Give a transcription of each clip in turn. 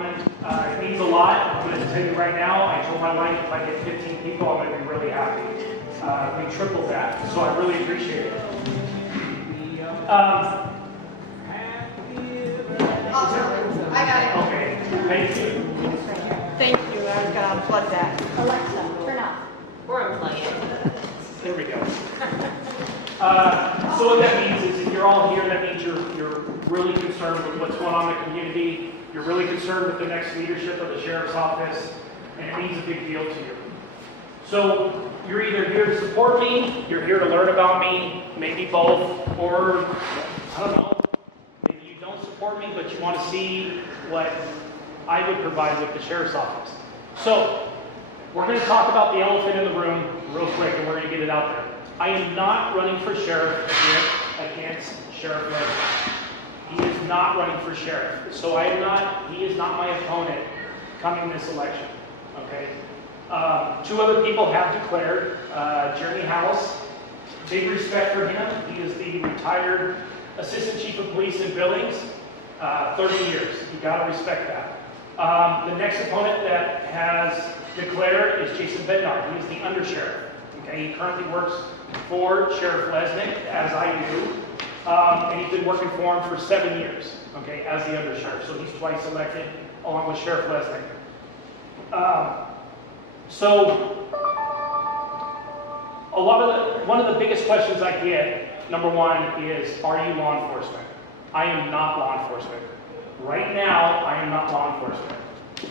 coming. It means a lot. I'm going to tell you right now, I told my wife if I get 15 people, I'm going to be really happy. We tripled that, so I really appreciate it. I got it. Okay, thank you. Thank you. I was going to unplug that. Alexa, turn off. Or unplug it. There we go. So what that means is if you're all here, that means you're really concerned with what's going on in the community. You're really concerned with the next leadership of the sheriff's office, and it means a big deal to you. So you're either here to support me, you're here to learn about me, maybe both, or I don't know, maybe you don't support me, but you want to see what I would provide with the sheriff's office. So we're going to talk about the elephant in the room real quick, and we're going to get it out there. I am not running for sheriff against Sheriff Leslie. He is not running for sheriff. So he is not my opponent coming this election. Okay? Two other people have declared. Jeremy House, big respect for him. He is the retired Assistant Chief of Police in Billings, 30 years. You got to respect that. The next opponent that has declared is Jason Bednar. He is the undersheriff. Okay? He currently works for Sheriff Lesnick, as I do. And he's been working for him for 7 years, okay, as the undersheriff. So he's twice elected, along with Sheriff Lesnick. One of the biggest questions I get, number one, is, are you law enforcement? I am not law enforcement. Right now, I am not law enforcement.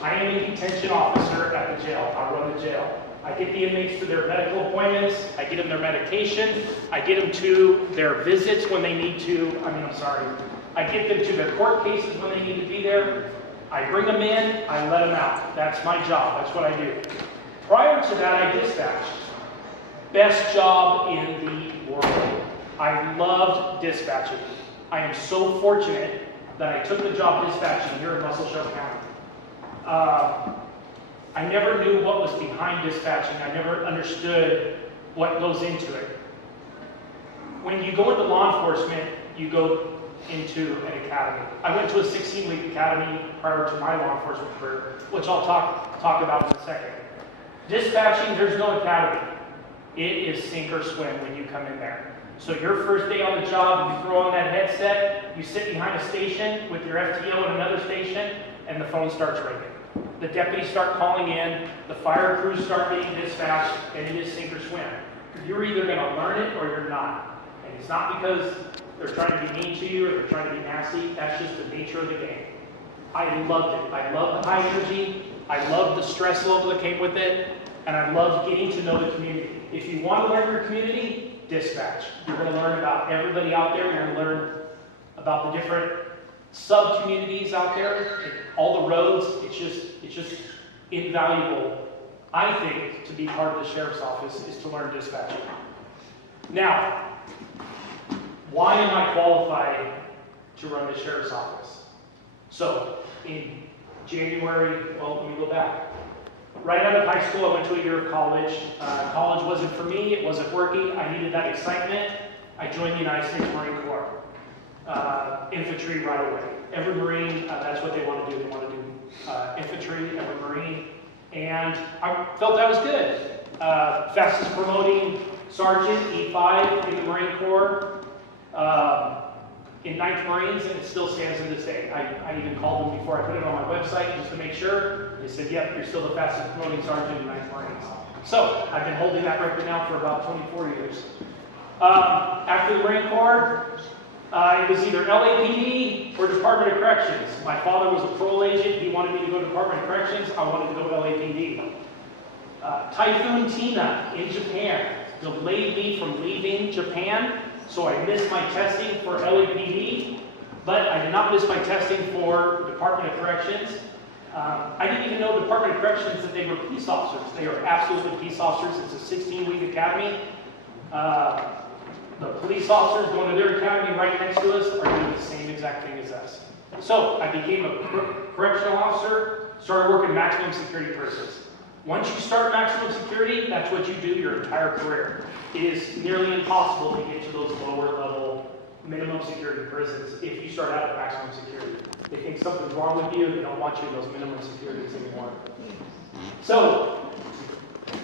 I am a detention officer at the jail. I run the jail. I get the inmates to their medical appointments, I get them their medication, I get them to their visits when they need to, I get them to their court cases when they need to be there. I bring them in, I let them out. That's my job, that's what I do. Prior to that, I dispatched. Best job in the world. I loved dispatching. I am so fortunate that I took the job dispatching here in Russell Sheriff County. I never knew what was behind dispatching. I never understood what goes into it. When you go into law enforcement, you go into an academy. I went to a 16-week academy prior to my law enforcement career, which I'll talk about in a second. Dispatching, there's no academy. It is sink or swim when you come in there. So your first day on the job, you throw on that headset, you sit behind a station with your FTO in another station, and the phone starts ringing. The deputies start calling in, the fire crews start being dispatched, and it is sink or swim. You're either going to learn it or you're not. And it's not because they're trying to be mean to you or they're trying to be nasty. That's just the nature of the game. I loved it. I loved the high energy. I loved the stress level that came with it. And I loved getting to know the community. If you want to learn your community, dispatch. You're going to learn about everybody out there. You're going to learn about the different sub-communities out there, all the roads. It's just invaluable, I think, to be part of the sheriff's office is to learn dispatching. Now, why am I qualified to run the sheriff's office? So, in January, let me go back. Right out of high school, I went to a year of college. College wasn't for me, it wasn't working. I needed that excitement. I joined the United States Marine Corps. Infantry right away. Every Marine, that's what they want to do. They want to do infantry, every Marine. And I felt that was good. Fastest promoting sergeant, E5 in the Marine Corps, in 9th Marines, and it still stands to this day. I even called them before I put it on my website just to make sure. They said, yep, you're still the fastest promoting sergeant in 9th Marines. So I've been holding that record now for about 24 years. After the Marine Corps, it was either LAPD or Department of Corrections. My father was a parole agent. He wanted me to go to Department of Corrections. I wanted to go to LAPD. Typhoon Tina in Japan delayed me from leaving Japan, so I missed my testing for LAPD, but I did not miss my testing for Department of Corrections. I didn't even know Department of Corrections that they were police officers. They are absolutely police officers. It's a 16-week academy. The police officers going to their academy right next to us are doing the same exact thing as us. So I became a correctional officer, started working maximum security prisons. Once you start maximum security, that's what you do your entire career. It is nearly impossible to get to those lower level minimum security prisons if you start out at maximum security. They think something's wrong with you, they don't want you in those minimum securities anymore. So,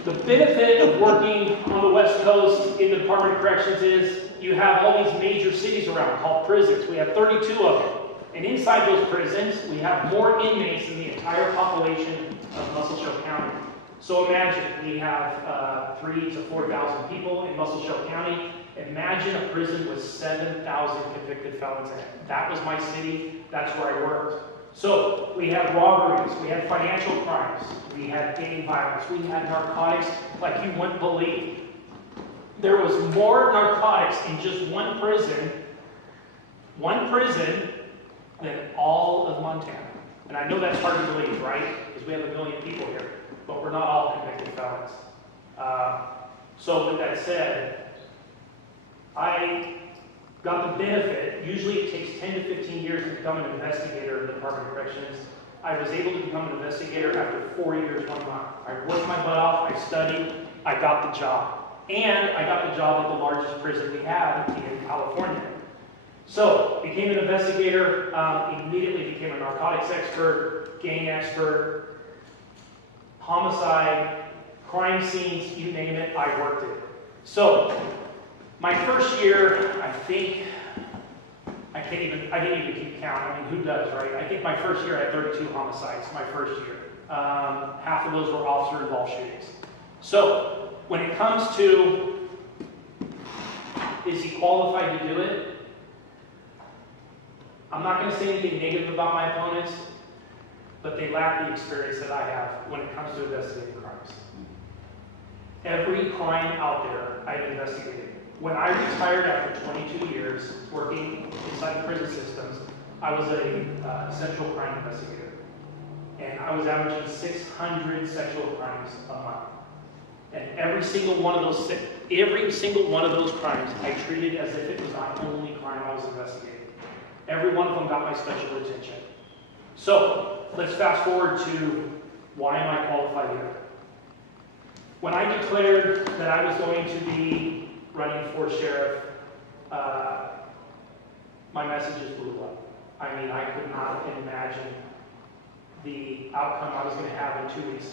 the benefit of working on the West Coast in the Department of Corrections is you have all these major cities around called prisons. We have 32 of them. And inside those prisons, we have more inmates than the entire population of Muscle Shoals County. So imagine we have 3,000 to 4,000 people in Muscle Shoals County. Imagine a prison with 7,000 convicted felons in it. That was my city. That's where I worked. So we had robberies, we had financial crimes, we had gang violence, we had narcotics like you wouldn't believe. There was more narcotics in just one prison than all of Montana. And I know that's hard to believe, right? Because we have 1 million people here, but we're not all convicted felons. So with that said, I got the benefit. Usually it takes 10 to 15 years to become an investigator in the Department of Corrections. I was able to become an investigator after 4 years, 1 month. I worked my butt off, I studied, I got the job. And I got the job at the largest prison we had in California. So, became an investigator, immediately became a narcotics expert, gang expert, homicide, crime scenes, you name it, I worked it. So, my first year, I didn't even keep count. I mean, who does, right? I think my first year I had 32 homicides, my first year. Half of those were officer-involved shootings. So, when it comes to, is he qualified to do it? I'm not going to say anything negative about my opponents, but they lack the experience that I have when it comes to investigating crimes. Every crime out there I've investigated. When I retired after 22 years working inside the prison systems, I was a sexual crime investigator. And I was averaging 600 sexual crimes a month. And every single one of those crimes I treated as if it was my only crime I was investigating. Every one of them got my special attention. So, let's fast forward to why am I qualified here? When I declared that I was going to be running for sheriff, my messages blew up. I mean, I could not imagine the outcome I was going to have in 2 weeks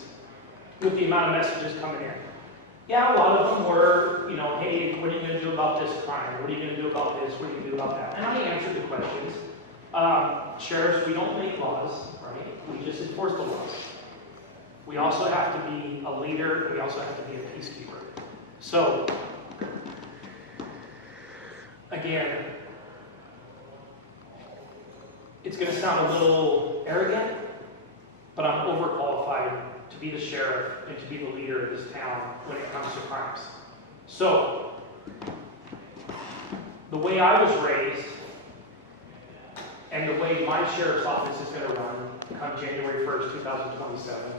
with the amount of messages coming in. Yeah, a lot of them were, hey, what are you going to do about this crime? What are you going to do about this? What are you going to do about that? And I answered the questions. Sheriffs, we don't make laws, right? We just enforce the laws. We also have to be a leader. We also have to be a peacekeeper. So, again, it's going to sound a little arrogant, but I'm overqualified to be the sheriff and to be the leader of this town when it comes to crimes. So, the way I was raised and the way my sheriff's office is going to run come January 1st, 2027,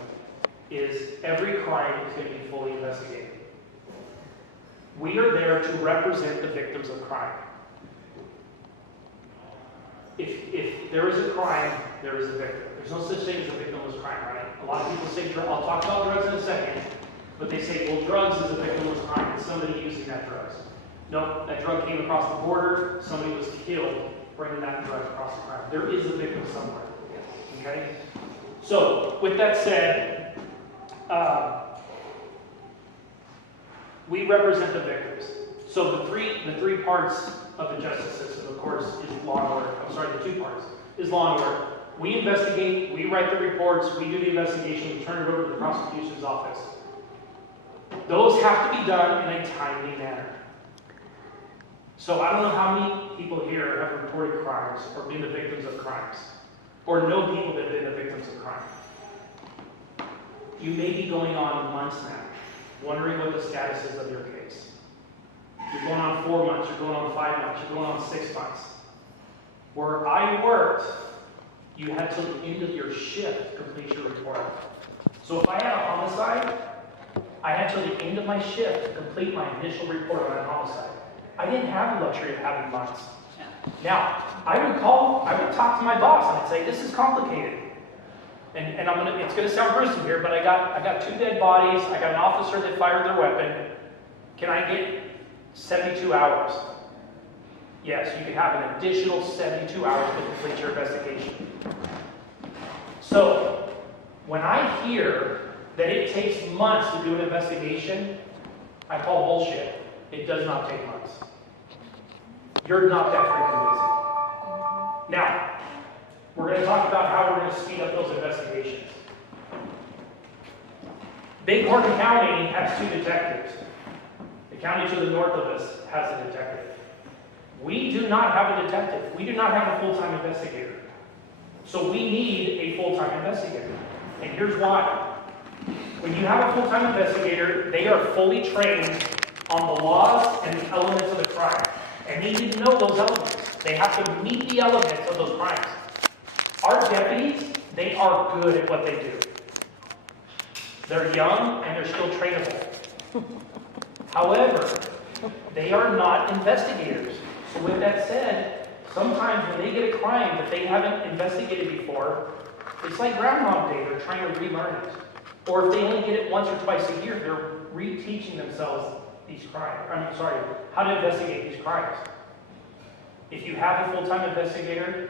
is every crime is going to be fully investigated. We are there to represent the victims of crime. If there is a crime, there is a victim. There's no such thing as a victimless crime, right? A lot of people say, I'll talk about drugs in a second, but they say, well, drugs is a victimless crime. It's somebody using that drugs. No, that drug came across the border. Somebody was killed bringing that drug across the crime. There is a victim somewhere. Okay? So, with that said, we represent the victims. So the three parts of the justice system, of course, is law and order. The 2 parts is law and order. We investigate, we write the reports, we do the investigation, we turn it over to the prosecution's office. Those have to be done in a timely manner. So I don't know how many people here have reported crimes or been the victims of crimes, or know people that have been the victims of crime. You may be going on months now, wondering what the status is of your case. You're going on 4 months, you're going on 5 months, you're going on 6 months. Where I worked, you had till the end of your shift to complete your report. So if I had a homicide, I had till the end of my shift to complete my initial report on that homicide. I didn't have the luxury of having months. Now, I would talk to my boss and I'd say, this is complicated. And it's gonna sound gruesome here, but I got 2 dead bodies, I got an officer that fired their weapon. Can I get 72 hours? Yes, you can have an additional 72 hours to complete your investigation. So, when I hear that it takes months to do an investigation, I call bullshit. It does not take months. You're not that freaking busy. Now, we're going to talk about how we're going to speed up those investigations. Bighorn County has 2 detectives. The county to the north of us has a detective. We do not have a detective. We do not have a full-time investigator. So we need a full-time investigator. And here's why. When you have a full-time investigator, they are fully trained on the laws and the elements of the crime. And they need to know those elements. They have to meet the elements of those crimes. Our deputies, they are good at what they do. They're young and they're still trainable. However, they are not investigators. So with that said, sometimes when they get a crime that they haven't investigated before, it's like Groundhog Day, they're trying to relearn it. Or if they only get it once or twice a year, they're reteaching themselves these crimes. How to investigate these crimes. If you have a full-time investigator,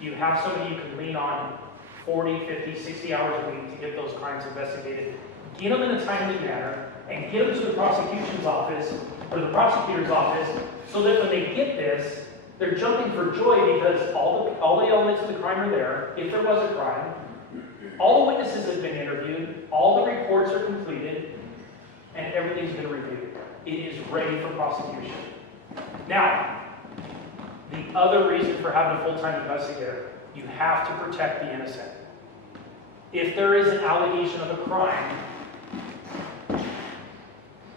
you have somebody you can lean on 40, 50, 60 hours a week to get those crimes investigated. Get them in a timely manner and get them to the prosecution's office or the prosecutor's office so that when they get this, they're jumping for joy because all the elements of the crime are there, if there was a crime. All the witnesses have been interviewed, all the reports are completed, and everything's been reviewed. It is ready for prosecution. Now, the other reason for having a full-time investigator, you have to protect the innocent. If there is an allegation of a crime,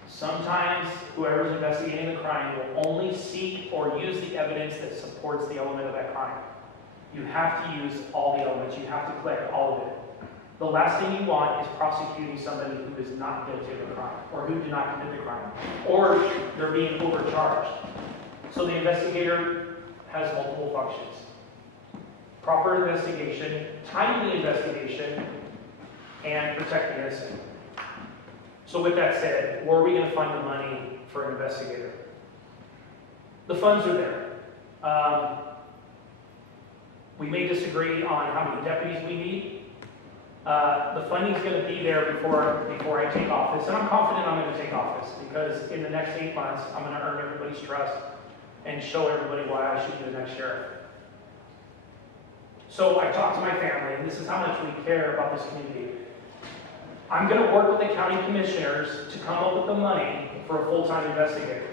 sometimes whoever's investigating the crime will only seek or use the evidence that supports the element of that crime. You have to use all the elements. You have to collect all of it. The last thing you want is prosecuting somebody who is not guilty of a crime or who did not commit the crime or they're being overcharged. So the investigator has multiple functions. Proper investigation, timely investigation, and protect the innocent. So with that said, where are we going to find the money for an investigator? The funds are there. We may disagree on how many deputies we need. The funding is going to be there before I take office, and I'm confident I'm going to take office because in the next 8 months, I'm going to earn everybody's trust and show everybody why I should be the next sheriff. So I talked to my family, and this is how much we care about this community. I'm going to work with the county commissioners to come up with the money for a full-time investigator.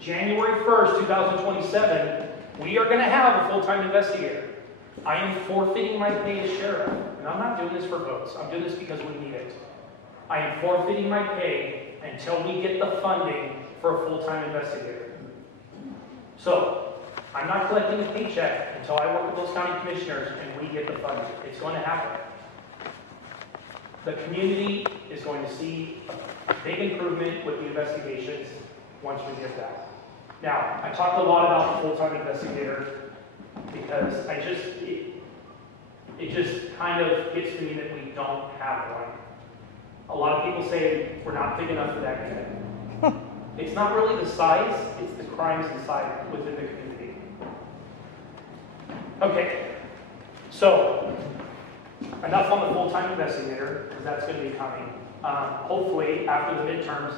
January 1st, 2027, we are going to have a full-time investigator. I am forfeiting my pay as sheriff, and I'm not doing this for votes. I'm doing this because we need it. I am forfeiting my pay until we get the funding for a full-time investigator. So, I'm not collecting a paycheck until I work with those county commissioners and we get the funding. It's going to happen. The community is going to see a big improvement with the investigations once we get that. Now, I talked a lot about the full-time investigator because it just kind of gets to me that we don't have one. A lot of people say we're not big enough for that yet. It's not really the size, it's the crimes inside within the community. Okay, so enough on the full-time investigator, because that's going to be coming. Hopefully, after the midterms,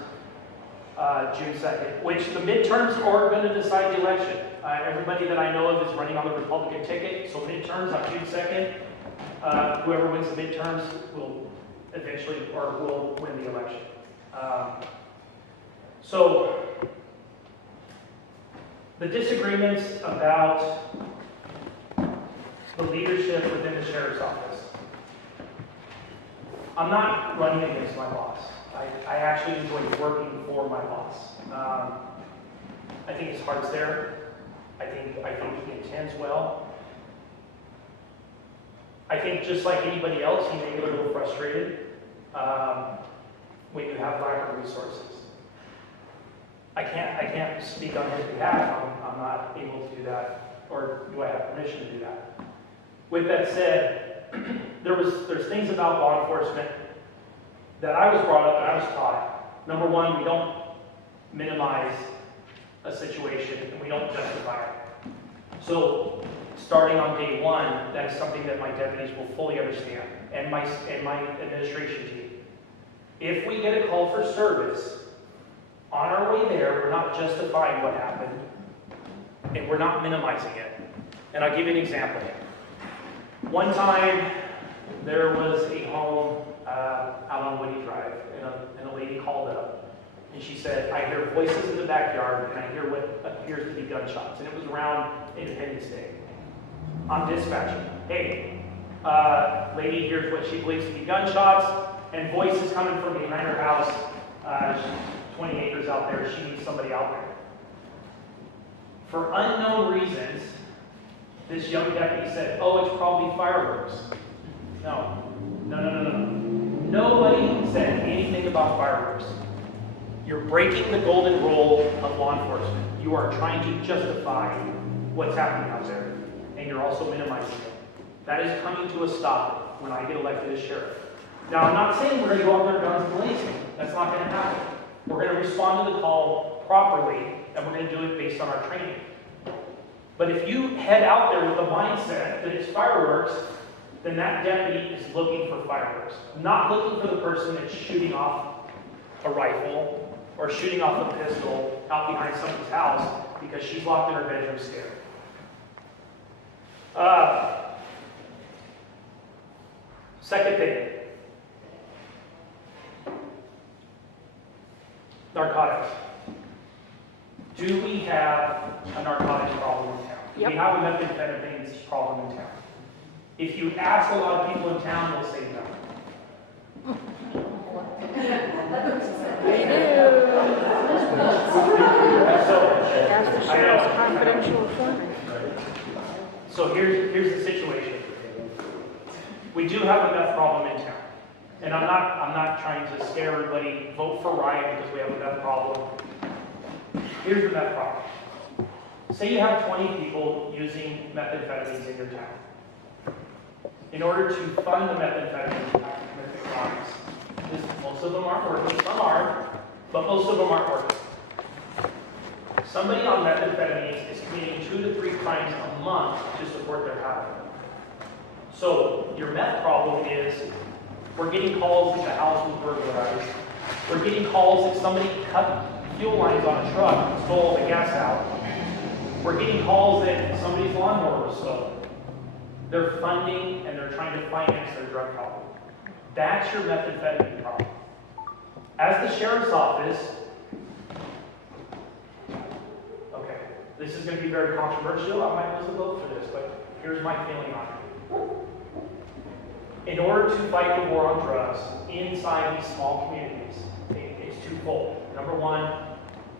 June 2nd, which the midterms are going to decide the election. Everybody that I know of is running on the Republican ticket, so midterms on June 2nd. Whoever wins the midterms will eventually, or will win the election. So, the disagreements about the leadership within the sheriff's office. I'm not running against my boss. I actually enjoy working for my boss. I think his heart's there. I think he intends well. I think just like anybody else, he may get a little frustrated when you have lack of resources. I can't speak on his behalf. I'm not able to do that, or do I have permission to do that? With that said, there's things about law enforcement that I was brought up and I was taught. Number one, we don't minimize a situation and we don't justify it. So starting on day one, that is something that my deputies will fully understand, and my administration team. If we get a call for service, on our way there, we're not justifying what happened, and we're not minimizing it. And I'll give you an example. One time, there was a home out on Woody Drive, and a lady called up, and she said, I hear voices in the backyard, and I hear what appears to be gunshots. And it was around Independence Day. I'm dispatching. Hey, lady hears what she believes to be gunshots, and voices coming from behind her house. She's 20 acres out there. She needs somebody out there. For unknown reasons, this young deputy said, oh, it's probably fireworks. No. Nobody said anything about fireworks. You're breaking the golden rule of law enforcement. You are trying to justify what's happening out there, and you're also minimizing it. That is coming to a stop when I get elected as sheriff. Now, I'm not saying we're going to go out there guns blazing. That's not going to happen. We're going to respond to the call properly, and we're going to do it based on our training. But if you head out there with the mindset that it's fireworks, then that deputy is looking for fireworks, not looking for the person that's shooting off a rifle or shooting off a pistol out behind somebody's house because she's locked in her bedroom scared. Second thing, narcotics. Do we have a narcotics problem in town? Do we have a methamphetamines problem in town? If you ask a lot of people in town, they'll say no. They do. So, I know. Confidential informant. So here's the situation. We do have a meth problem in town. And I'm not trying to scare everybody, vote for Ryan because we have a meth problem. Here's the meth problem. Say you have 20 people using methamphetamines in your town. In order to fund the methamphetamines, you have to commit the crimes. Most of them aren't working, some are, but most of them aren't working. Somebody on methamphetamines is committing 2 to 3 crimes a month to support their habit. So your meth problem is, we're getting calls that the house was burglarized. We're getting calls that somebody cut fuel lines on a truck and stole all the gas out. We're getting calls that somebody's lawnmower was stolen. They're funding and they're trying to finance their drug problem. That's your methamphetamine problem. As the sheriff's office, okay, this is going to be very controversial. I might lose a vote for this, but here's my feeling on it. In order to fight the war on drugs inside these small communities, it's twofold. Number one,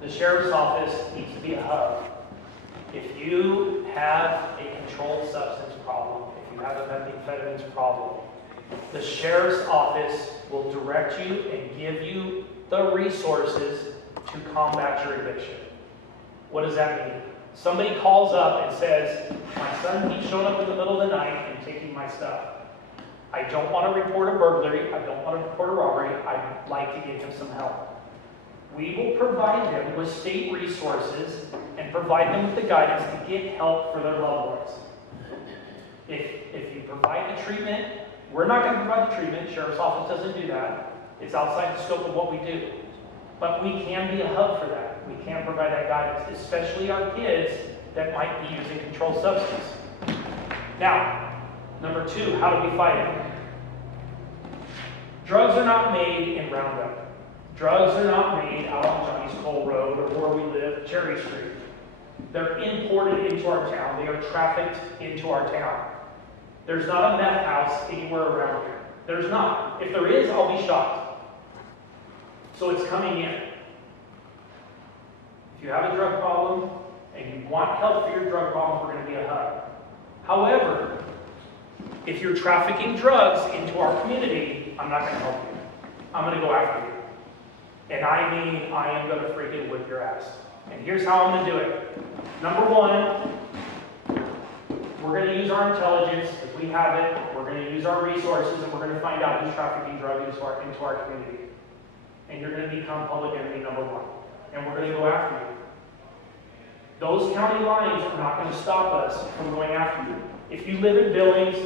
the sheriff's office needs to be a hub. If you have a controlled substance problem, if you have a methamphetamines problem, the sheriff's office will direct you and give you the resources to combat your addiction. What does that mean? Somebody calls up and says, my son keeps showing up in the middle of the night and taking my stuff. I don't want to report a burglary. I don't want to report a robbery. I'd like to give him some help. We will provide them with state resources and provide them with the guidance to get help for their loved ones. If you provide the treatment, we're not going to provide the treatment. Sheriff's office doesn't do that. It's outside the scope of what we do. But we can be a hub for that. We can provide that guidance, especially on kids that might be using controlled substance. Now, number 2, how do we fight it? Drugs are not made in Roundup. Drugs are not made out on Johnny's Coal Road or where we live, Cherry Street. They're imported into our town. They are trafficked into our town. There's not a meth house anywhere around here. There's not. If there is, I'll be shocked. So it's coming in. If you have a drug problem and you want help for your drug problem, we're going to be a hub. However, if you're trafficking drugs into our community, I'm not going to help you. I'm going to go after you. And I mean, I am going to freaking whip your ass. And here's how I'm going to do it. Number 1, we're going to use our intelligence, if we have it. We're going to use our resources, and we're going to find out who's trafficking drugs into our community. And you're going to become public enemy number 1. And we're going to go after you. Those county lines are not going to stop us from going after you. If you live in Billings,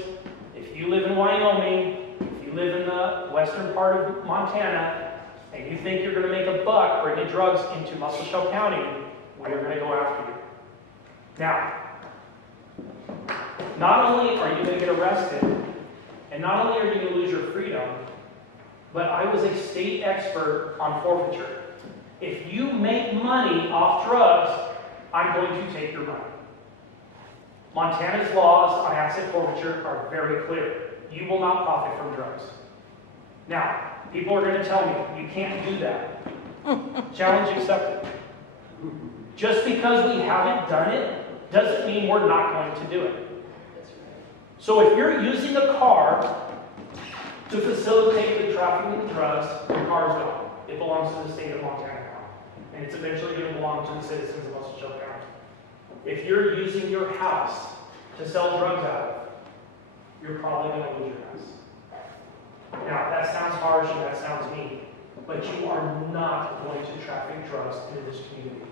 if you live in Wyoming, if you live in the western part of Montana, and you think you're going to make a buck bringing drugs into Muscle Shell County, we are going to go after you. Now, not only are you going to get arrested, and not only are you going to lose your freedom, but I was a state expert on forfeiture. If you make money off drugs, I'm going to take your money. Montana's laws on asset forfeiture are very clear. You will not profit from drugs. Now, people are going to tell me, you can't do that. Challenge accepted. Just because we haven't done it, doesn't mean we're not going to do it. So if you're using a car to facilitate the trafficking of drugs, your car is gone. It belongs to the state of Montana now. And it's eventually going to belong to the citizens of Muscle Shell County. If you're using your house to sell drugs out of, you're probably going to lose your house. Now, that sounds harsh and that sounds mean, but you are not going to traffic drugs into this community.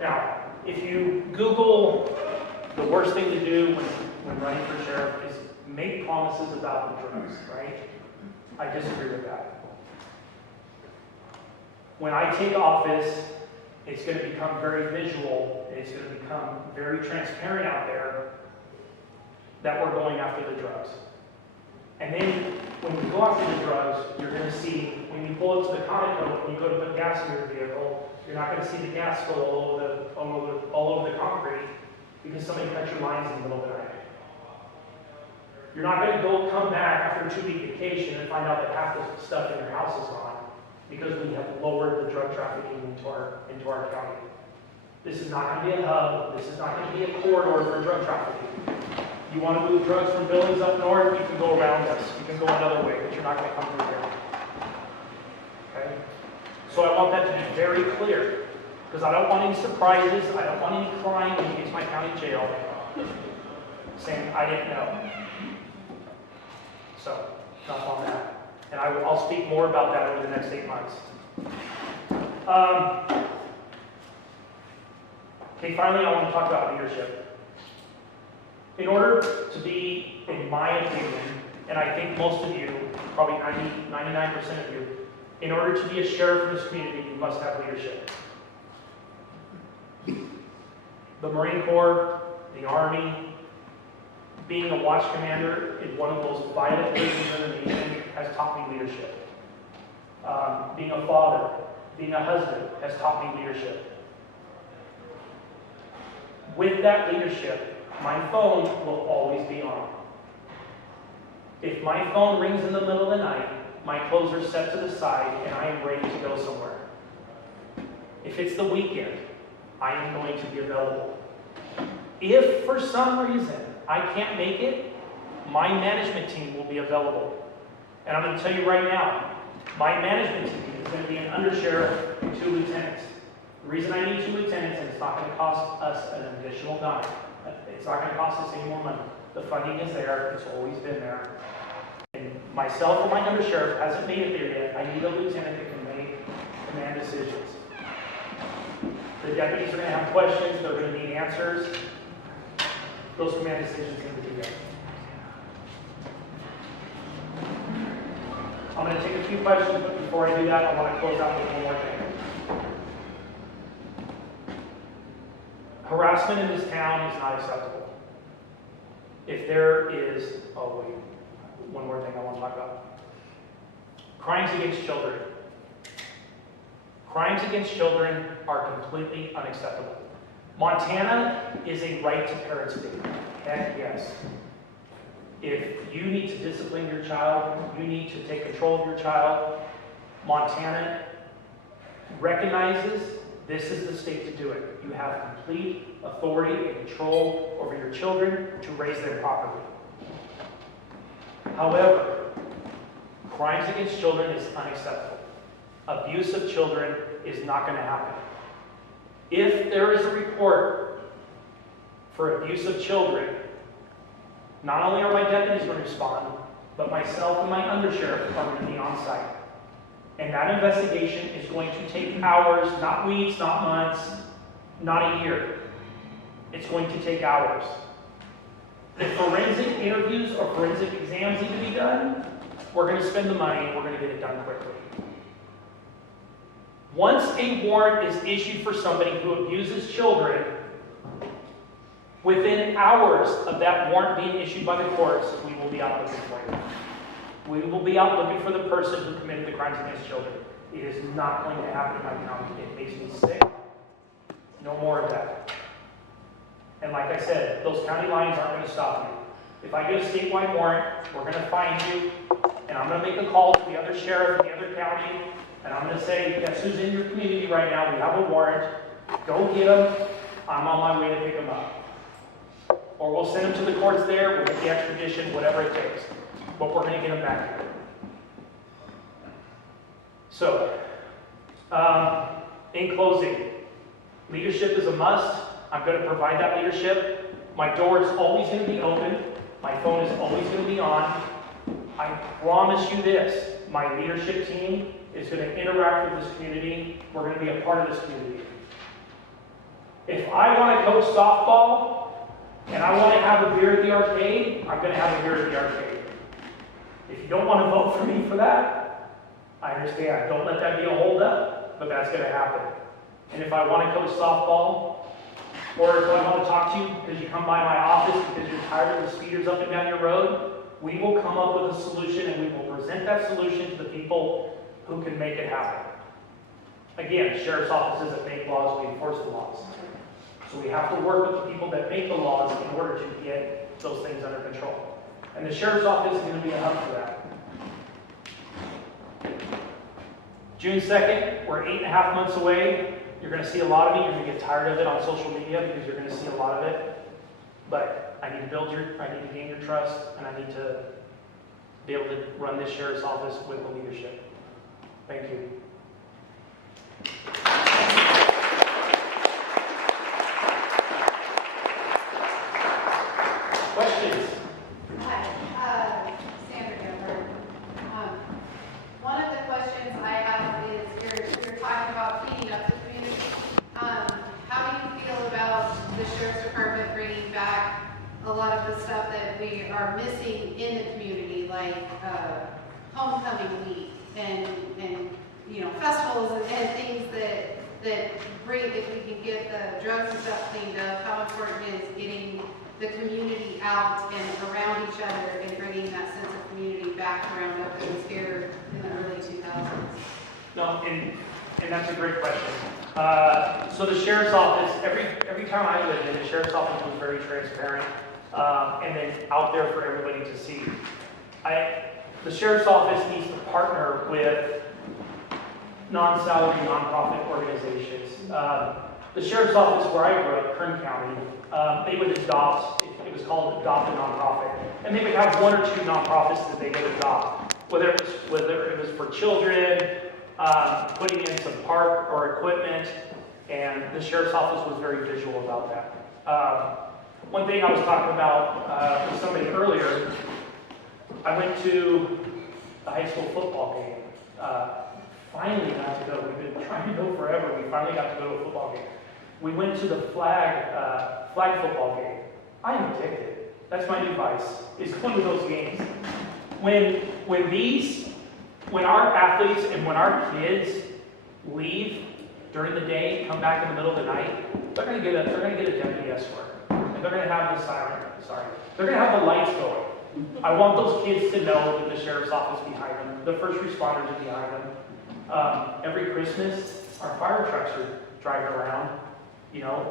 Now, if you Google the worst thing to do when running for sheriff is make promises about the drugs, right? I disagree with that. When I take office, it's going to become very visual. It's going to become very transparent out there that we're going after the drugs. And then when you go after the drugs, you're going to see, when you pull up to the Conoco, when you go to put gas in your vehicle, you're not going to see the gas spill all over the concrete because somebody cut your lines in the middle of the night. You're not going to come back after a 2-week vacation and find out that half the stuff in your house is gone because we have lowered the drug trafficking into our county. This is not going to be a hub. This is not going to be a corridor for drug trafficking. You want to move drugs from Billings up north, you can go around us. You can go another way, but you're not going to come through here. Okay? So I want that to be very clear, because I don't want any surprises. I don't want any crying when you get to my county jail saying, I didn't know. So, enough on that. And I'll speak more about that over the next 8 months. Okay, finally, I want to talk about leadership. In order to be, in my opinion, and I think most of you, probably 99% of you, in order to be a sheriff in this community, you must have leadership. The Marine Corps, the Army, being a watch commander in one of those violent places in the nation has taught me leadership. Being a father, being a husband has taught me leadership. With that leadership, my phone will always be on. If my phone rings in the middle of the night, my clothes are set to the side and I am ready to go somewhere. If it's the weekend, I am going to be available. If for some reason I can't make it, my management team will be available. And I'm going to tell you right now, my management team is going to be an undersheriff and 2 lieutenants. The reason I need 2 lieutenants, and it's not going to cost us an additional dime. It's not going to cost us any more money. The funding is there. It's always been there. And myself or my undersheriff hasn't made it there yet. I need a lieutenant that can make command decisions. The deputies are going to have questions. They're going to need answers. Those command decisions need to be there. I'm going to take a few questions, but before I do that, I want to close out with one more thing. Harassment in this town is not acceptable. If there is, oh wait, one more thing I want to talk about. Crimes against children. Crimes against children are completely unacceptable. Montana is a right to parent state. Heck yes. If you need to discipline your child, you need to take control of your child, Montana recognizes this is the state to do it. You have complete authority and control over your children to raise them properly. However, crimes against children is unacceptable. Abuse of children is not going to happen. If there is a report for abuse of children, not only are my deputies going to respond, but myself and my undersheriff are going to be on site. And that investigation is going to take hours, not weeks, not months. not a year. It's going to take hours. If forensic interviews or forensic exams need to be done, we're going to spend the money and we're going to get it done quickly. Once a warrant is issued for somebody who abuses children, within hours of that warrant being issued by the courts, we will be out looking for you. We will be out looking for the person who committed the crimes against children. It is not going to happen in my county. It makes me sick. No more of that. And like I said, those county lines aren't going to stop you. If I get a statewide warrant, we're going to find you, and I'm going to make a call to the other sheriff in the other county, and I'm going to say, guess who's in your community right now? We have a warrant. Go get them. I'm on my way to pick them up. Or we'll send them to the courts there, we'll get the extradition, whatever it takes. But we're going to get them back here. So, in closing, leadership is a must. I'm going to provide that leadership. My door is always going to be open. My phone is always going to be on. I promise you this, my leadership team is going to interact with this community. We're going to be a part of this community. If I want to coach softball, and I want to have a beer at the arcade, I'm going to have a beer at the arcade. If you don't want to vote for me for that, I understand. Don't let that be a holdup, but that's going to happen. And if I want to coach softball, or if I want to talk to you because you come by my office because you're tired of the speeders up and down your road, we will come up with a solution and we will present that solution to the people who can make it happen. Again, sheriff's offices that make laws, we enforce the laws. So we have to work with the people that make the laws in order to get those things under control. And the sheriff's office is going to be a hub for that. June 2nd, we're 8.5 months away. You're going to see a lot of me. You're going to get tired of it on social media because you're going to see a lot of it. But I need to gain your trust, and I need to be able to run this sheriff's office with the leadership. Thank you. Questions? Hi, Sandra Gilbert. One of the questions I have is you're talking about cleaning up the community. How do you feel about the sheriff's department bringing back a lot of the stuff that we are missing in the community, like homecoming week and you know, festivals and things that bring, if we can get the drugs and stuff cleaned up, how important is getting the community out and around each other and bringing that sense of community back to Roundup that was here in the early 2000s? No, and that's a great question. So the sheriff's office, every time I lived in, the sheriff's office was very transparent and then out there for everybody to see. The sheriff's office needs to partner with non-salary, nonprofit organizations. The sheriff's office where I grew up, Kern County, they would adopt, it was called Adopt a Nonprofit, and they would have one or two nonprofits that they would adopt, whether it was for children, putting in some park or equipment, and the sheriff's office was very visual about that. One thing I was talking about with somebody earlier, I went to the high school football game. Finally got to go. We've been trying to go forever. We finally got to go to a football game. We went to the flag football game. I am addicted. That's my new vice, is going to those games. When our athletes and when our kids leave during the day, come back in the middle of the night, they're going to get a deputy escort. And they're going to have the siren, they're going to have the lights going. I want those kids to know that the sheriff's office is behind them, the first responders are behind them. Every Christmas, our fire trucks are driving around,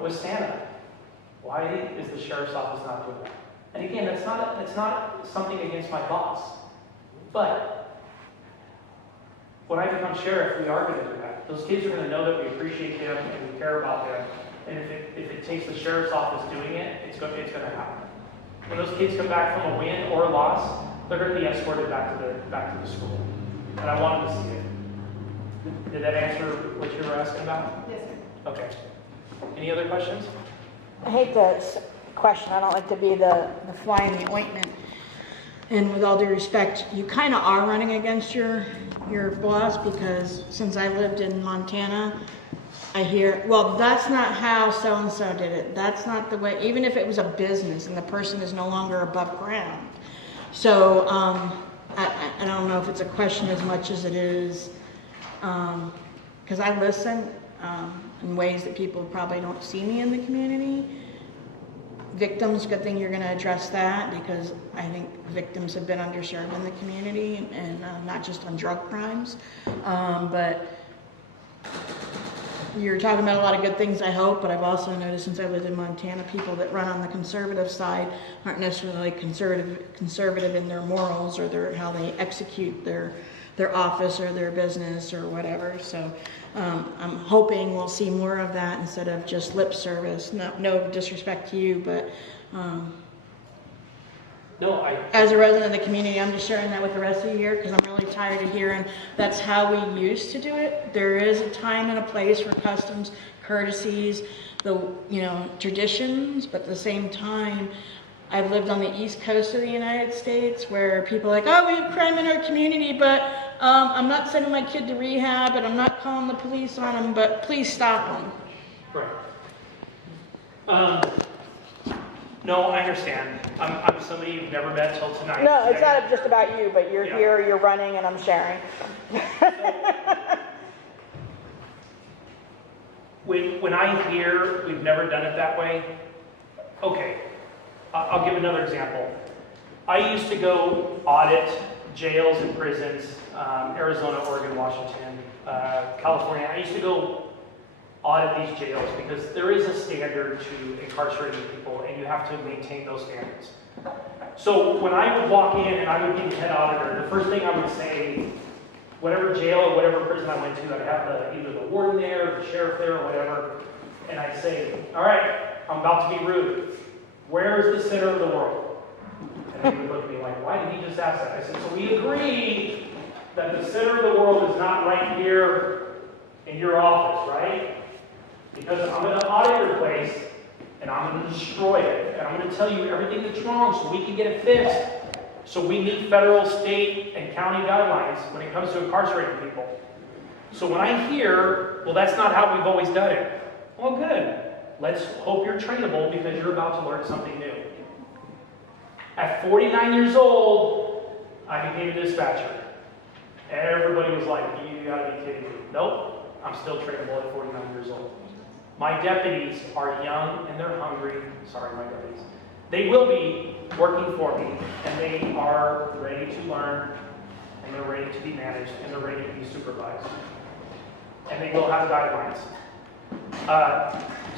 with Santa. Why is the sheriff's office not doing that? And again, it's not something against my boss. But when I become sheriff, we are going to do that. Those kids are going to know that we appreciate them and we care about them. And if it takes the sheriff's office doing it, it's going to happen. When those kids come back from a win or a loss, they're going to be escorted back to the school. And I want them to see it. Did that answer what you were asking about? Yes, sir. Okay. Any other questions? I hate this question. I don't like to be the fly in the ointment. And with all due respect, you kind of are running against your your boss, because since I lived in Montana, I hear, well, that's not how so-and-so did it. That's not the way, even if it was a business and the person is no longer above ground. So, I don't know if it's a question as much as it is, because I listen in ways that people probably don't see me in the community. Victims, good thing you're going to address that, because I think victims have been underserved in the community, and not just on drug crimes. But you're talking about a lot of good things, I hope, but I've also noticed since I lived in Montana, people that run on the conservative side aren't necessarily conservative in their morals or how they execute their office or their business or whatever. So I'm hoping we'll see more of that instead of just lip service. No disrespect to you, but as a resident of the community, I'm just sharing that with the rest of you here, because I'm really tired of hearing that's how we used to do it. There is a time and a place for customs, courtesies, traditions, but at the same time, I've lived on the East Coast of the United States where people are like, oh, we have crime in our community, but I'm not sending my kid to rehab, and I'm not calling the police on them, but please stop them. Right. No, I understand. I'm somebody you've never met till tonight. No, it's not just about you, but you're here, you're running, and I'm sharing. When I hear we've never done it that way, okay, I'll give another example. I used to go audit jails and prisons, Arizona, Oregon, Washington, California. I used to go audit these jails because there is a standard to incarcerating people, and you have to maintain those standards. So when I would walk in and I would be the head auditor, the first thing I would say, whatever jail or whatever prison I went to, I'd have either the warden there, or the sheriff there, or whatever, and I'd say, all right, I'm about to be rude. Where is the center of the world? And they would look at me like, why did he just ask that? I said, so we agree that the center of the world is not right here in your office, right? Because I'm going to audit your place, and I'm going to destroy it, and I'm going to tell you everything that's wrong so we can get it fixed. So we meet federal, state, and county guidelines when it comes to incarcerating people. So when I hear, well, that's not how we've always done it. Well, good. Let's hope you're trainable, because you're about to learn something new. At 49 years old, I became a dispatcher. Everybody was like, you gotta be kidding me. Nope, I'm still trainable at 49 years old. My deputies are young and they're hungry. Sorry, my deputies. They will be working for me, and they are ready to learn, and they're ready to be managed, and they're ready to be supervised. And they will have guidelines.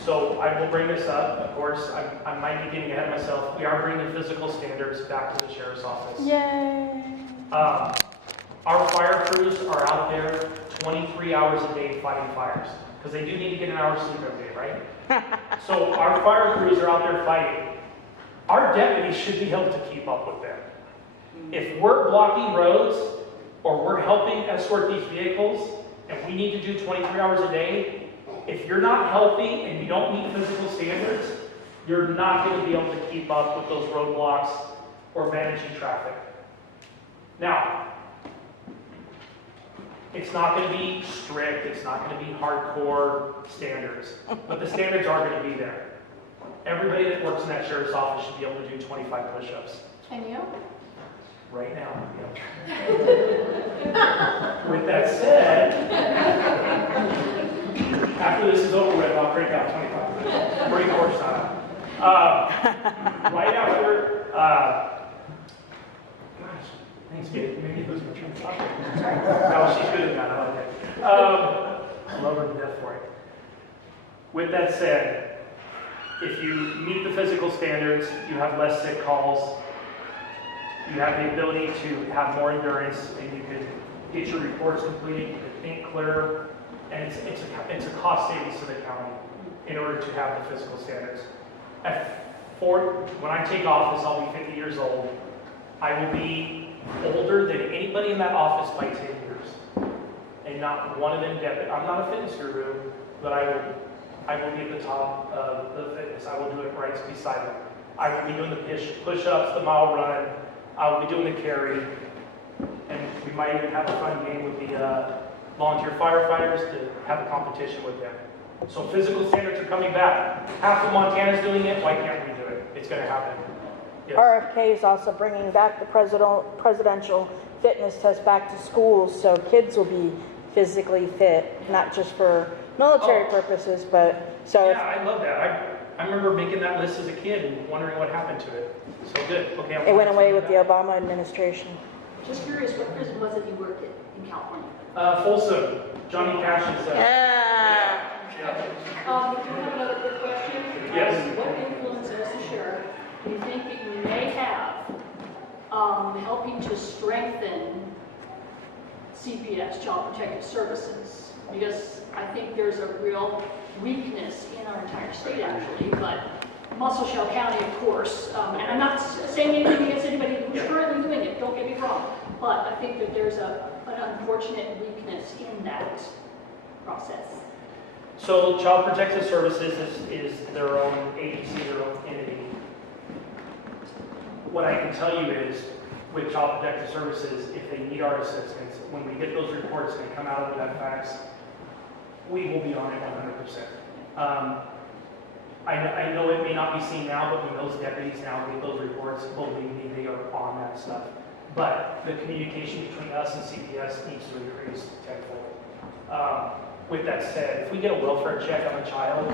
So I will bring this up. Of course, I might be getting ahead of myself. We are bringing physical standards back to the sheriff's office. Yay! Our fire crews are out there 23 hours a day fighting fires, because they do need to get an hour's sleep every day, right? So our fire crews are out there fighting. Our deputies should be able to keep up with them. If we're blocking roads, or we're helping escort these vehicles, and we need to do 23 hours a day, if you're not healthy and you don't meet physical standards, you're not going to be able to keep up with those roadblocks or managing traffic. Now, it's not going to be strict, it's not going to be hardcore standards, but the standards are going to be there. Everybody that works in that sheriff's office should be able to do 25 push-ups. Can you? Right now, yeah. With that said, after this is over with, I'll break out 25. Marine Corps style. Right after, gosh, thanks, babe. Maybe lose my train of thought. No, she's good at that. I like it. I love her to death for it. With that said, if you meet the physical standards, you have less sick calls. You have the ability to have more endurance, and you can get your reports completed, you can think clearer, and it's a cost savings to the county in order to have the physical standards. When I take office, I'll be 50 years old. I will be older than anybody in that office by 10 years. And not one of them deputies. I'm not a fitness guru, but I will be at the top of the fitness. I will do it right beside them. I will be doing the push-ups, the mile run. I will be doing the carry. And we might even have a fun game with the volunteer firefighters to have a competition with them. So physical standards are coming back. Half of Montana's doing it, why can't we do it? It's gonna happen. Yes. RFK is also bringing back the presidential fitness test back to schools, so kids will be physically fit, not just for military purposes, but so. Yeah, I love that. I remember making that list as a kid and wondering what happened to it. So good. Okay. It went away with the Obama administration. Just curious, what prison was it you worked at in California? Folsom. Johnny Cash's. Yeah. Yeah. Do you have another quick question? Yes. What influence as the sheriff do you think that you may have helping to strengthen CPS, Child Protective Services? Because I think there's a real weakness in our entire state actually, but Muscle Shell County, of course, and I'm not saying anything against anybody who's currently doing it, don't get me wrong, but I think that there's an unfortunate weakness in that process. So Child Protective Services is their own agency, their own entity. What I can tell you is, with Child Protective Services, if they need our assistance, when we get those reports and come out of that fax, we will be on it 100%. I know it may not be seen now, but when those deputies now get those reports, believe me, they are on that stuff. But the communication between us and CPS needs to increase tenfold. With that said, if we get a welfare check on a child,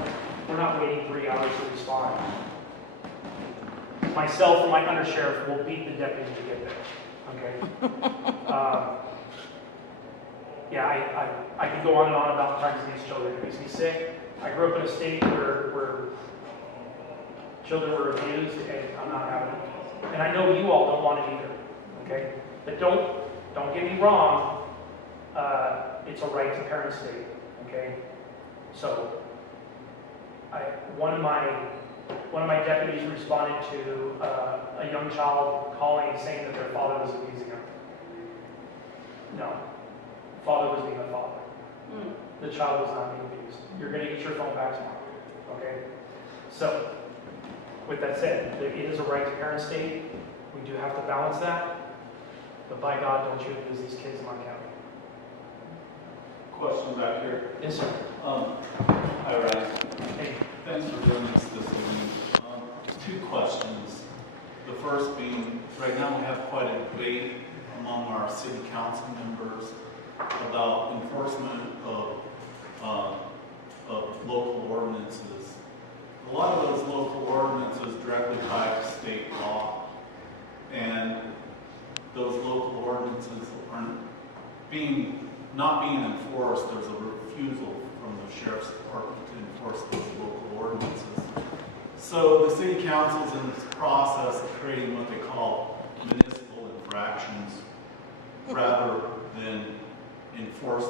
we're not waiting 3 hours to respond. Myself and my undersheriff will beat the deputy to get there. Okay. Yeah, I could go on and on about times these children. It makes me sick. I grew up in a state where children were abused, and I'm not having it. And I know you all don't want it either. Okay, but don't get me wrong. It's a right to parent state. Okay, so one of my deputies responded to a young child calling saying that their father was abusing him. No, father was being a father. The child was not being abused. You're going to get your phone back tomorrow. Okay, so with that said, it is a right to parent state. We do have to balance that. But by God, don't you abuse these kids in my county. Question back here. Yes, sir. Hi, Ryan. Hey. Thanks for doing this evening. 2 questions. The first being, right now we have quite a debate among our city council members about enforcement of local ordinances. A lot of those local ordinances directly tie to state law, and those local ordinances are not being enforced. There's a refusal from the sheriff's department to enforce those local ordinances. So the city council is in this process of creating what they call municipal infractions rather than enforce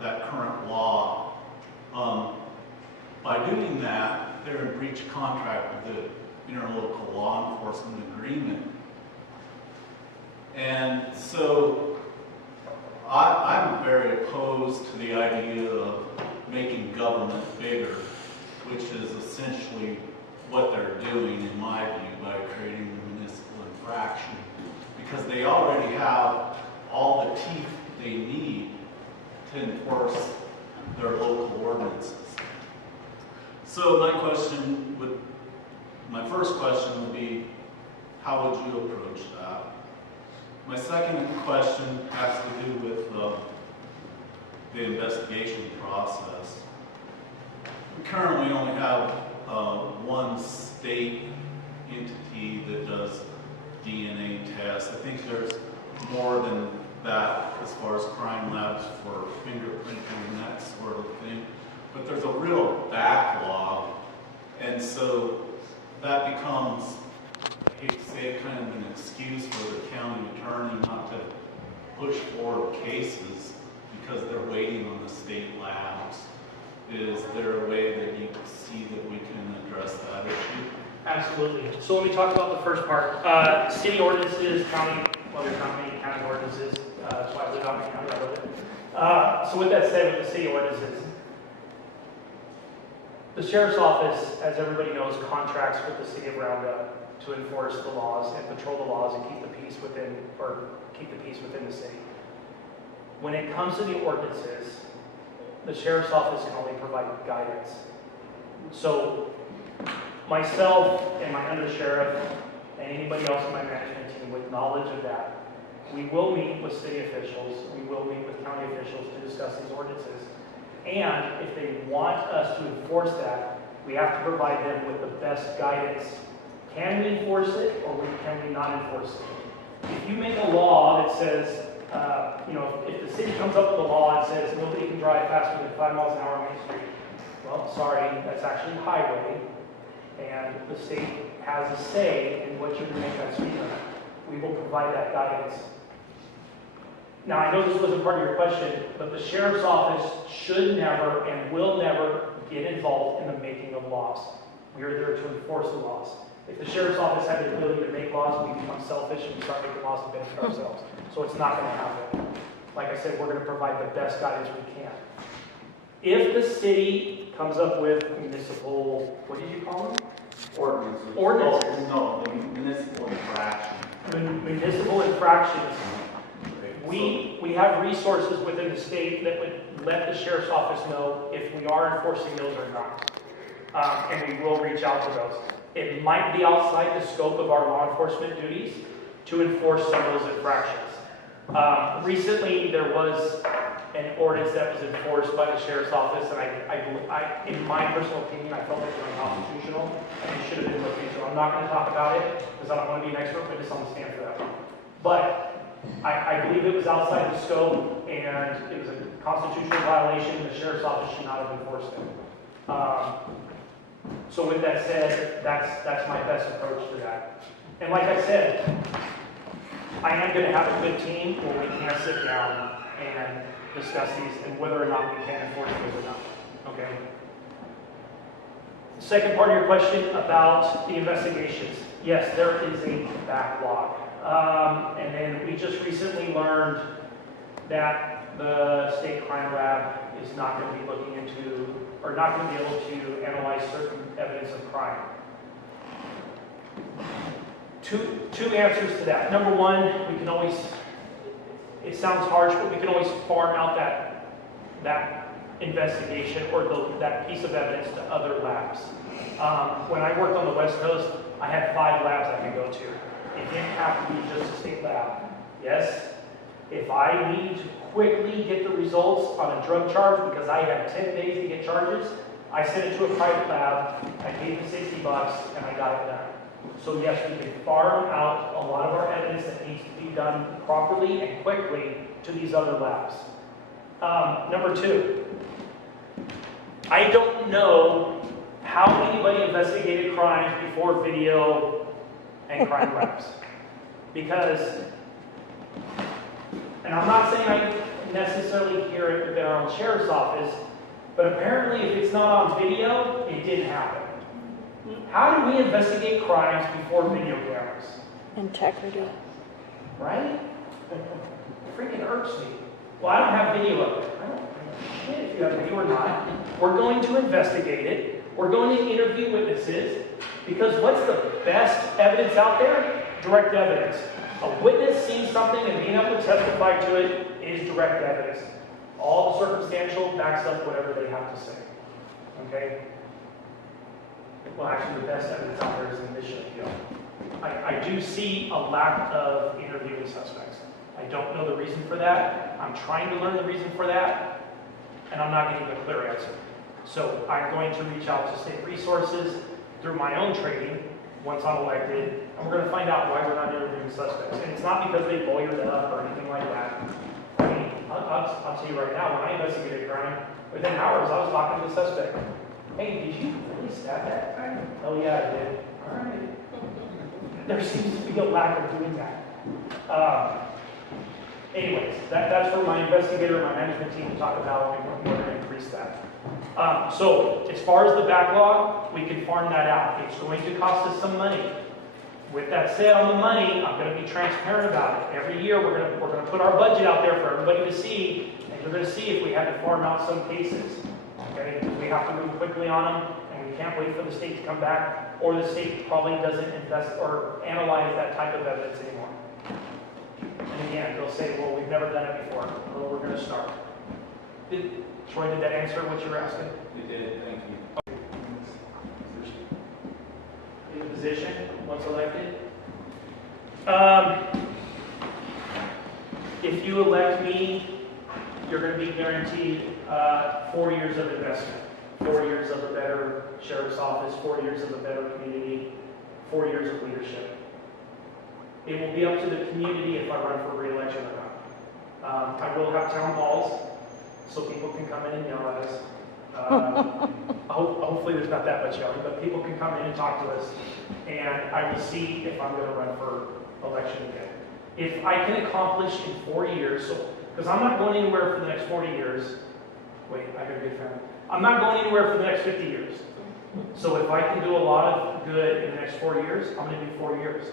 that current law. By doing that, they're in breach of contract with the interlocal law enforcement agreement. And so I'm very opposed to the idea of making government bigger, which is essentially what they're doing, in my view, by creating the municipal infraction, because they already have all the teeth they need to enforce their local ordinances. So my first question would be, how would you approach that? My second question has to do with the investigation process. We currently only have one state entity that does DNA tests. I think there's more than that as far as crime labs for fingerprinting and that sort of thing. But there's a real backlog, and so that becomes, I hate to say it, kind of an excuse for the county attorney not to push forward cases because they're waiting on the state labs. Is there a way that you see that we can address that issue? Absolutely. So let me talk about the first part. City ordinances, county ordinances. That's why I live out in the county. I love it. So with that said, with the city ordinances, the sheriff's office, as everybody knows, contracts with the city of Roundup to enforce the laws and patrol the laws and keep the peace within the city. When it comes to the ordinances, the sheriff's office can only provide guidance. So myself and my undersheriff and anybody else in my management team with knowledge of that, we will meet with city officials, we will meet with county officials to discuss these ordinances. And if they want us to enforce that, we have to provide them with the best guidance. Can we enforce it or can we not enforce it? If you make a law that says, if the city comes up with a law and says nobody can drive faster than 5 miles an hour on Main Street, well, sorry, that's actually highway, and the state has a say in what you're going to make that speed limit. We will provide that guidance. Now, I know this wasn't part of your question, but the sheriff's office should never and will never get involved in the making of laws. We are there to enforce the laws. If the sheriff's office had the ability to make laws, we become selfish and we start making laws to benefit ourselves. So it's not going to happen. Like I said, we're going to provide the best guidance we can. If the city comes up with municipal, what did you call them? Ordinances. Ordinances. No, municipal infraction. Municipal infractions. We have resources within the state that would let the sheriff's office know if we are enforcing those or not. And we will reach out to those. It might be outside the scope of our law enforcement duties to enforce some of those infractions. Recently, there was an ordinance that was enforced by the sheriff's office, and I in my personal opinion, I felt it was unconstitutional, and it should have been looked into. I'm not going to talk about it, because I don't want to be an expert witness on the stand for that. But I believe it was outside the scope, and it was a constitutional violation, and the sheriff's office should not have enforced it. So with that said, that's my best approach to that. And like I said, I am going to have a good team where we can sit down and discuss these and whether or not we can enforce those or not. Okay? Second part of your question about the investigations. Yes, there is a backlog. And then we just recently learned that the state crime lab is not going to be looking into, or not going to be able to analyze certain evidence of crime. Two answers to that. Number one, we can always, it sounds harsh, but we can always farm out that investigation or that piece of evidence to other labs. When I worked on the West Coast, I had 5 labs I could go to. It didn't have to be just a state lab. Yes, if I need to quickly get the results on a drug charge because I have 10 days to get charges, I sent it to a private lab, I paid the $60, and I got it done. So yes, we can farm out a lot of our evidence that needs to be done properly and quickly to these other labs. Number 2, I don't know how anybody investigated crimes before video and crime labs. Because, and I'm not saying I necessarily hear it within our own sheriff's office, but apparently if it's not on video, it didn't happen. How do we investigate crimes before video cameras? Integrity. Right? It freaking irks me. Well, I don't have video of it. I don't give a shit if you have video or not. We're going to investigate it. We're going to interview witnesses. Because what's the best evidence out there? Direct evidence. A witness seeing something and being able to testify to it is direct evidence. All the circumstantial backs up whatever they have to say. Okay? Well, actually, the best evidence out there is in this appeal. I do see a lack of interviewing suspects. I don't know the reason for that. I'm trying to learn the reason for that, and I'm not getting a clear answer. So I'm going to reach out to state resources through my own training once I'm elected, and we're going to find out why we're not interviewing suspects. And it's not because they lawyered it up or anything like that. I mean, I'll tell you right now, when I investigated a crime, within hours I was talking to the suspect. Hey, did you really stab that guy? Oh yeah, I did. All right. There seems to be a lack of doing that. Anyways, that's for my investigator and my management team to talk about, and we're going to increase that. So, as far as the backlog, we can farm that out. It's going to cost us some money. With that said, on the money, I'm going to be transparent about it. Every year, we're going to put our budget out there for everybody to see, and you're going to see if we had to farm out some cases. Okay, we have to move quickly on them, and we can't wait for the state to come back, or the state probably doesn't invest or analyze that type of evidence anymore. And again, they'll say, well, we've never done it before. Well, we're going to start. Troy, did that answer what you were asking? It did, thank you. In the position, once elected? If you elect me, you're going to be guaranteed 4 years of investment, 4 years of a better sheriff's office, 4 years of a better community, 4 years of leadership. It will be up to the community if I run for re-election or not. I will have town halls, so people can come in and yell at us. Hopefully there's not that much yelling, but people can come in and talk to us, and I will see if I'm going to run for election again. If I can accomplish in 4 years, so because I'm not going anywhere for the next 40 years. Wait, I got a good family. I'm not going anywhere for the next 50 years. So if I can do a lot of good in the next 4 years, I'm going to do 4 years.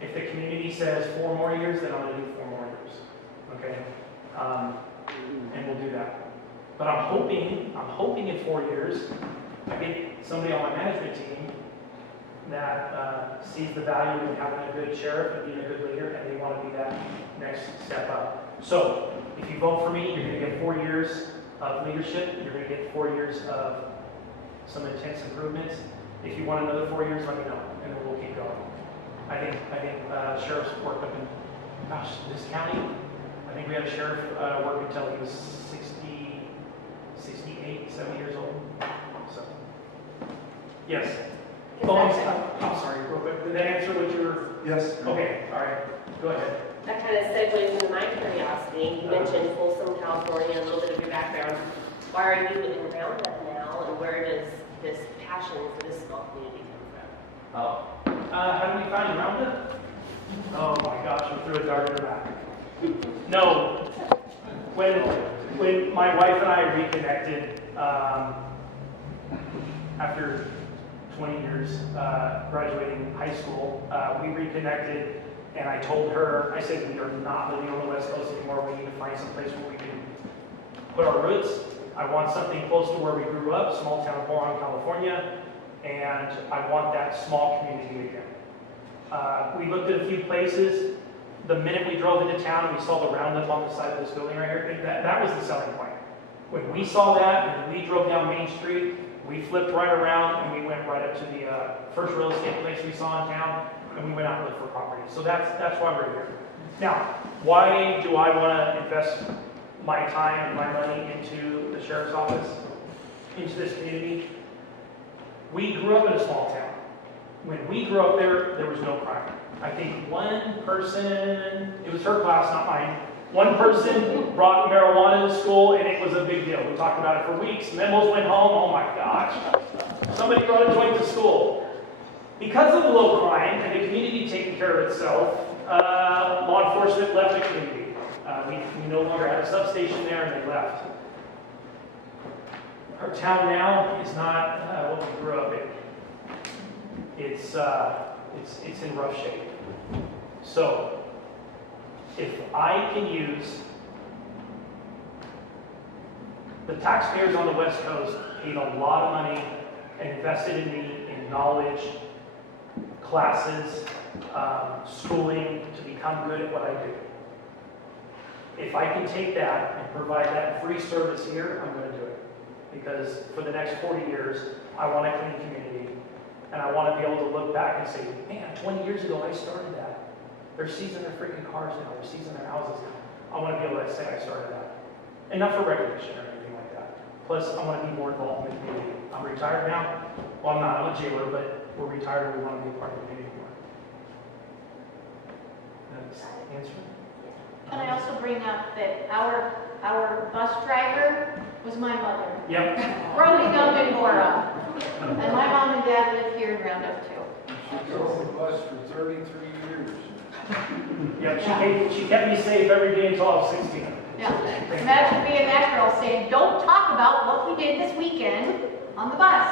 If the community says 4 more years, then I'm going to do 4 more years. Okay? And we'll do that. But I'm hoping in 4 years, I get somebody on my management team that sees the value in having a good sheriff and being a good leader, and they want to be that next step up. So, if you vote for me, you're going to get 4 years of leadership. You're going to get 4 years of some intense improvements. If you want another 4 years, let me know, and then we'll keep going. I think sheriffs worked up in, this county. I think we had a sheriff work until he was 60, 68, 70 years old. So, yes. Oh, I'm sorry, real quick. Did that answer what you were? Yes. Okay, all right. Go ahead. That kind of segues into my curiosity. You mentioned Folsom, California, a little bit of your background. Why are you in Roundup now, and where does this passion for this small community come from? How do we find Roundup? Oh my gosh, we threw a dart in the back. No, when my wife and I reconnected after 20 years graduating high school, we reconnected, and I told her, I said, we are not living on the West Coast anymore. We need to find some place where we can put our roots. I want something close to where we grew up, small town Boron, California, and I want that small community again. We looked at a few places. The minute we drove into town, we saw the Roundup on the side of this building right here. That was the selling point. When we saw that, and we drove down Main Street, we flipped right around and we went right up to the first real estate place we saw in town, and we went out and looked for property. So that's why we're here. Now, why do I want to invest my time and my money into the sheriff's office, into this community? We grew up in a small town. When we grew up there was no crime. I think one person, it was her class, not mine, one person brought marijuana to school, and it was a big deal. We talked about it for weeks. Memos went home. Oh my gosh. Somebody brought a joint to school. Because of the low crime and the community taking care of itself, law enforcement left the community. We no longer had a substation there, and they left. Our town now is not what we grew up in. It's in rough shape. So, if I can use the taxpayers on the West Coast paid a lot of money and invested in me in knowledge, classes, schooling to become good at what I do. If I can take that and provide that free service here, I'm going to do it. Because for the next 40 years, I want a clean community. And I want to be able to look back and say, man, 20 years ago I started that. They're seizing their freaking cars now. They're seizing their houses now. I want to be able to say I started that. And not for recognition or anything like that. Plus, I want to be more involved in the community. I'm retired now. Well, I'm not. I'm a jailer, but we're retired and we want to be a part of the community more. That's the answer. Can I also bring up that our bus driver was my mother, Yep. growing up in Bora. And my mom and dad lived here in Roundup too. She drove the bus for 33 years. Yep. She kept me safe every day until I was 16. Yeah. Imagine being that girl saying, don't talk about what we did this weekend on the bus.